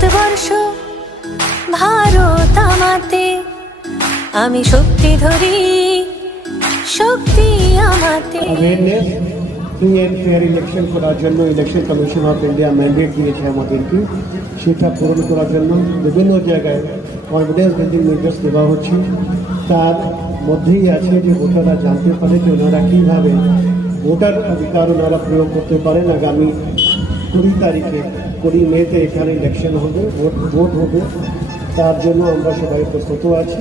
ভারতবর্ষ ভারত আমাতে, আমি শক্তি ধরি, শক্তি আমাতে। ফ্রি এন্ড ফেয়ার ইলেকশন করার জন্য election commission of India mandate দিয়েছে আমাদেরকে, সেটা পূরণ করার জন্য বিভিন্ন জায়গায় কনফিডেন্স বিল্ডিং নির্দেশ দেওয়া হচ্ছে। তার মধ্যেই আছে যে ভোটাররা জানতে পারে যে ওনারা কীভাবে ভোটার অধিকার ওনারা প্রয়োগ করতে পারেন। আগামী 20 তারিখে 20 মেতে এখানে ইলেকশন হবে, ভোট হবে, তার জন্য আমরা সবাই প্রস্তুত আছি।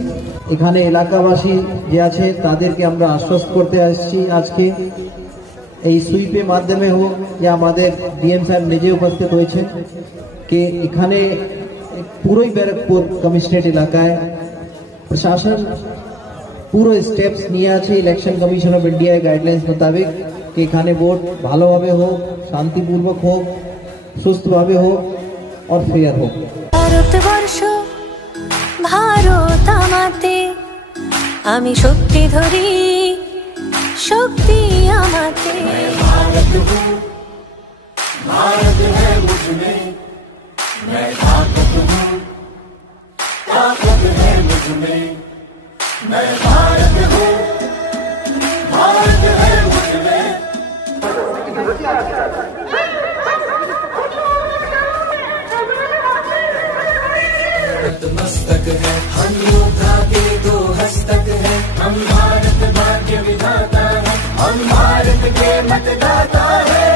এখানে এলাকাবাসী যে আছে তাদেরকে আমরা আশ্বস্ত করতে আসছি আজকে এই সুইপের মাধ্যমে হোক, যে আমাদের ডিএম সাহেব নিজে উপস্থিত হয়েছেন, कि এখানে পুরোই ব্যারাকপুর কমিশনারেট এলাকায় প্রশাসন পুরো স্টেপস নিয়ে আছে ইলেকশন কমিশন অফ ইন্ডিয়ার গাইডলাইন্স মোতাবেক, कि এখানে ভোট ভালোভাবে হোক, শান্তিপূর্বক হোক, সুস্থভাবে হোক और ফেয়ার হোক। ভারতবর্ষ ভারত আমাতে, আমি শক্তি ধরি, শক্তি আমাতে। भारत हूँ, भारत है मुझमें, मैं ताकत हूँ, ताकत है मुझमें, मैं भारत हूँ, भारत है मुझमें। नतमस्तक है हम योद्धा के 2 हस्तक है, हम भारत भाग्य विधाता है, हम भारत के मतदाता है।